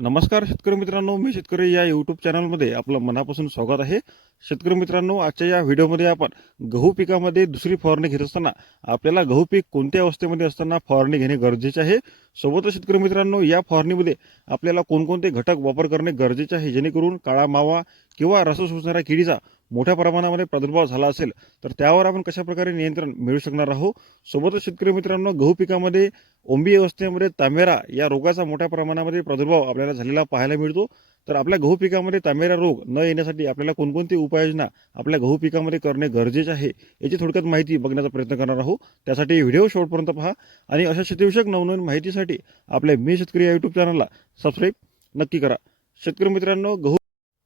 नमस्कार शेतकरी मित्रांनो मी शेतकरी या यूट्यूब चॅनलमध्ये आपलं मनापासून स्वागत आहे. शेतकरी मित्रांनो आजच्या या व्हिडिओमध्ये आपण गहू पिकामध्ये दुसरी फवारणी घेत असताना आपल्याला गहू पीक कोणत्या अवस्थेमध्ये असताना फवारणी घेणे गरजेचे आहे? सोबतच शेतकरी मित्रांनो या फवारणीमध्ये आपल्याला कोणकोणते घटक वापर करणे गरजेचे आहे? जेणेकरून काळा मावा किंवा रस सुचणाऱ्या किडीचा मोठ्या प्रमाणामध्ये प्रादुर्भाव झाला असेल तर त्यावर आपण कशाप्रकारे नियंत्रण मिळू शकणार आहोत? सोबतच शेतकरी मित्रांनो गहू पिकामध्ये ओंबी अवस्थेमध्ये तांबेरा या रोगाचा मोठ्या प्रमाणामध्ये प्रादुर्भाव आपल्याला झालेला पाहायला मिळतो. तर आपल्या गहू पिकामध्ये तांबेरा रोग न येण्यासाठी आपल्याला कोणकोणती उपाययोजना आपल्या गहू पिकामध्ये करणे गरजेचे आहे याची थोडक्यात माहिती बघण्याचा प्रयत्न करणार आहोत. त्यासाठी व्हिडिओ शेवटपर्यंत पहा आणि अशा शेतीविषयक नवनवीन माहितीसाठी आपल्या मी शेतकरी या यूट्यूब चॅनलला सबस्क्राईब नक्की करा. शेतकरी मित्रांनो गहू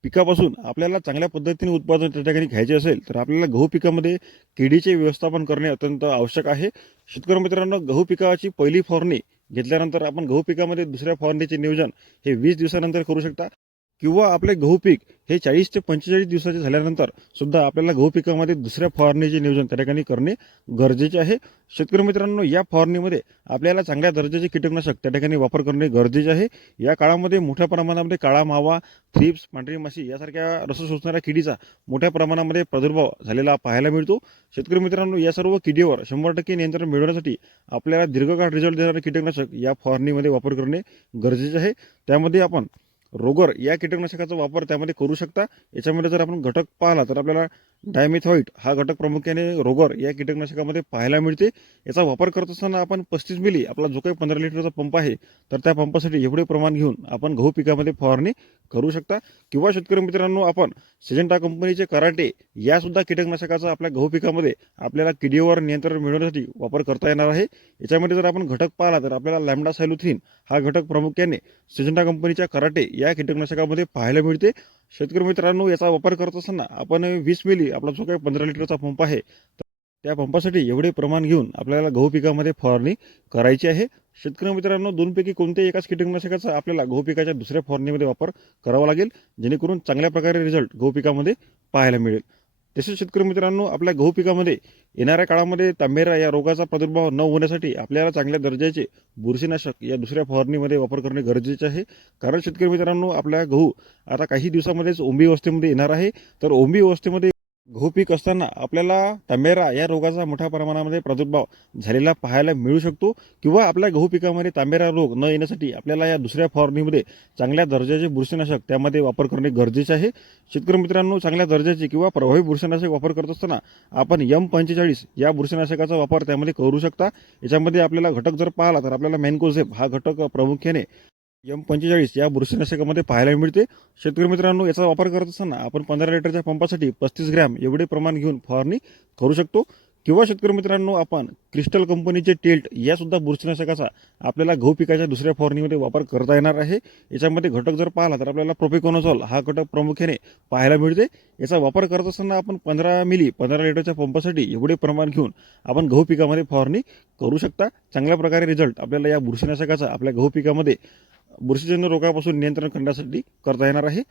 पिकापासून आपल्याला चांगल्या पद्धतीने उत्पादन त्या ठिकाणी घ्यायचे असेल तर आपल्याला गहू पिकामध्ये किडीचे व्यवस्थापन करणे अत्यंत आवश्यक आहे. शेतकरी मित्रांनो गहू पिकाची पहिली फवारणी घेतल्यानंतर आपण गहू पिकामध्ये दुसऱ्या फवारणीचे नियोजन हे वीस दिवसानंतर करू शकता. किंवा आपले गहू पीक हे चाळीस ते पंचेचाळीस दिवसाचे झाल्यानंतर सुद्धा आपल्याला गहू पिकामध्ये दुसऱ्या फवारणीचे नियोजन त्या ठिकाणी करणे गरजेचे आहे. शेतकरी मित्रांनो या फवारणीमध्ये आपल्याला चांगल्या दर्जाचे कीटकनाशक त्या ठिकाणी वापर करणे गरजेचे आहे. या काळामध्ये मोठ्या प्रमाणामध्ये काळा मावा थ्रिप्स पांढरी माशी यासारख्या रस शोषणाऱ्या किडीचा मोठ्या प्रमाणामध्ये प्रादुर्भाव झालेला पाहायला मिळतो. शेतकरी मित्रांनो या सर्व किडीवर शंभर टक्के नियंत्रण मिळवण्यासाठी आपल्याला दीर्घकाळ रिझल्ट देणारे कीटकनाशक या फवारणीमध्ये वापर करणे गरजेचे आहे. त्यामध्ये आपण रोगर या कीटकनाशकाचा वापर त्यामध्ये करू शकता. याच्यामध्ये जर आपण घटक पाहिला तर आपल्याला डायमेथॉईट हा घटक प्रामुख्याने रोगर या कीटकनाशकामध्ये पाहायला मिळते. याचा वापर करत असताना आपण पस्तीस मिली आपला जो काही पंधरा लिटरचा पंप आहे तर त्या पंपासाठी एवढे प्रमाण घेऊन आपण गहू पिकामध्ये फवारणी करू शकता. किंवा शेतकरी मित्रांनो आपण सिजंटा कंपनीचे कराटे यासुद्धा कीटकनाशकाचा आपल्या गहू पिकामध्ये आपल्याला किडीवर नियंत्रण मिळवण्यासाठी वापर करता येणार आहे. याच्यामध्ये जर आपण घटक पाहिला तर आपल्याला लॅमडा सायलुथिन हा घटक प्रामुख्याने सिजंटा कंपनीच्या कराटे या कीटकनाशकामध्ये पाहायला मिळते. शेतकरी मित्रांनो याचा वापर करत असताना आपण वीस मिली आपला जो काही पंधरा लिटरचा पंप आहे त्या पंपासाठी एवढे प्रमाण घेऊन आपल्याला गहू पिकामध्ये फवारणी करायची आहे. शेतकरी मित्रांनो दोनपैकी कोणत्याही एकाच कीटकनाशकाचा आपल्याला गहू पिकाच्या दुसऱ्या फवारणीमध्ये वापर करावा लागेल जेणेकरून चांगल्या प्रकारे रिझल्ट गहू पिकामध्ये पाहायला मिळेल. तसेच शेतकरी मित्रांनो आपल्या गहू पिकामध्ये येणाऱ्या काळामध्ये तांबेरा या रोगाचा प्रादुर्भाव न होण्यासाठी आपल्याला चांगल्या दर्जाचे बुरशीनाशक या दुसऱ्या फवारणीमध्ये वापर करणे गरजेचे आहे. कारण शेतकरी मित्रांनो आपल्या गहू आता काही दिवसामध्येच ओंबी अवस्थेमध्ये येणार आहे. तर ओंबी अवस्थेमध्ये गहू पीक असताना आपल्याला तांबेरा या रोगाचा मोठ्या प्रमाणामध्ये प्रादुर्भाव झालेला पाहायला मिळू शकतो किंवा आपल्या गहू पिकामध्ये तांबेरा रोग न येण्यासाठी आपल्याला या दुसऱ्या फवारणीमध्ये चांगल्या दर्जाचे बुरशीनाशक त्यामध्ये वापर करणे गरजेचे आहे. शेतकरी मित्रांनो चांगल्या दर्जाचे किंवा प्रभावी बुरशीनाशक वापर करत असताना आपण यम पंचेचाळीस या बुरशीनाशकाचा वापर त्यामध्ये करू शकता. याच्यामध्ये आपल्याला घटक जर पाहिला तर आपल्याला मेनकोझेप हा घटक प्रामुख्याने एम पंचेचाळीस या बुरशीनाशकामध्ये पाहायला मिळते. शेतकरी मित्रांनो याचा वापर करत असताना आपण पंधरा लिटरच्या पंपासाठी पस्तीस ग्रॅम एवढे प्रमाण घेऊन फवारणी करू शकतो. किंवा शेतकरी मित्रांनो आपण क्रिस्टल कंपनीचे टेल्ट यासुद्धा बुरशीनाशकाचा आपल्याला गहू पिकाच्या दुसऱ्या फवारणीमध्ये वापर करता येणार आहे. याच्यामध्ये घटक जर पाहिला तर आपल्याला प्रोपिकोनोझॉल हा घटक प्रामुख्याने पाहायला मिळते. याचा वापर करत असताना आपण पंधरा मिली पंधरा लिटरच्या पंपासाठी एवढे प्रमाण घेऊन आपण गहू पिकामध्ये फवारणी करू शकता. चांगल्या प्रकारे रिझल्ट आपल्याला या बुरशीनाशकाचा आपल्या गहू पिकामध्ये बुरशीजन्य रोगापासून नियंत्रण करण्यासाठी करता येणार आहे.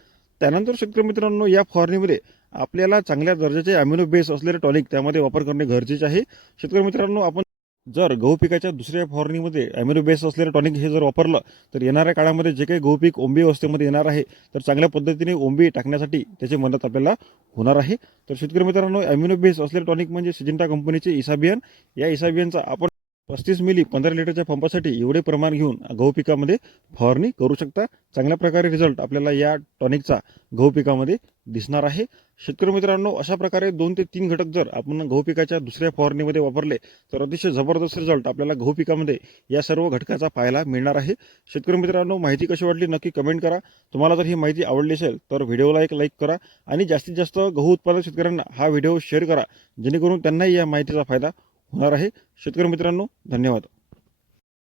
त्यानंतर शेतकरी मित्रांनो या फवारणीमध्ये आपल्याला चांगल्या दर्जाचे अमिनो बेस असलेले टॉनिक त्यामध्ये वापर करणे गरजेचे आहे. शेतकरी मित्रांनो आपण जर गहू पिकाच्या दुसऱ्या फवारणीमध्ये अमिनो बेस असलेलं टॉनिक हे जर वापरलं तर येणाऱ्या काळामध्ये जे काही गहू पीक ओंबी अवस्थेमध्ये येणार आहे तर चांगल्या पद्धतीने ओंबी टाकण्यासाठी त्याची मदत आपल्याला होणार आहे. तर शेतकरी मित्रांनो अमिनो बेस असलेले टॉनिक म्हणजे सिजिंटा कंपनीचे इसाबियन. या इसाबियनचा आपण पस्तीस मिली पंधरा लिटरच्या पंपासाठी एवढे प्रमाण घेऊन गहू पिकामध्ये फवारणी करू शकता. चांगल्या प्रकारे रिझल्ट आपल्याला या टॉनिकचा गहू पिकामध्ये दिसणार आहे. शेतकरी मित्रांनो अशा प्रकारे दोन ते तीन घटक जर आपण गहू पिकाच्या दुसऱ्या फवारणीमध्ये वापरले तर अतिशय जबरदस्त रिझल्ट आपल्याला गहू पिकामध्ये या सर्व घटकाचा पाहायला मिळणार आहे. शेतकरी मित्रांनो माहिती कशी वाटली नक्की कमेंट करा. तुम्हाला जर ही माहिती आवडली असेल तर व्हिडिओला एक लाईक करा आणि जास्तीत जास्त गहू उत्पादक शेतकऱ्यांना हा व्हिडिओ शेअर करा. जेणेकरून त्यांनाही या माहितीचा फायदा होणार आहे. शेतकरी मित्रांनो धन्यवाद.